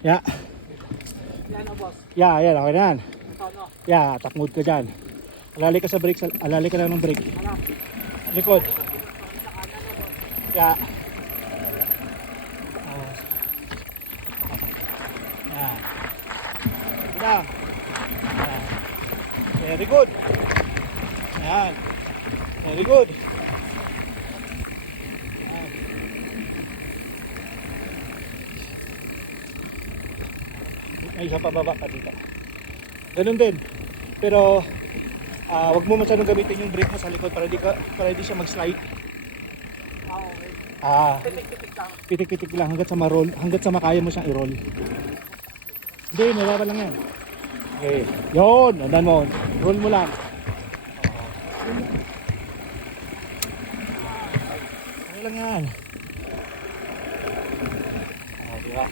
Yeah. Yan o boss. Yeah, yan. Okay na yan. Ito no. Yeah, top mode ka dyan. Alali ka sa brake. Alali ka lang ng brake. Hala. Likod. Sa kanan o boss. Yeah. Oh. Yan. Yan. Yan. Very good. Yan. Very good. Yan. Ay, isa pababa ka dito. Ganun din. Pero wag mo masyadong gamitin yung brake mo sa likod para di siya mag-slide. Okay. Pitik-pitik lang. Pitik-pitik lang hanggat sa makaya mo siyang i-roll. Hindi, mababa lang yan. Okay. Yun, andan mo. Roll mo lang. Okay lang yan. Diba?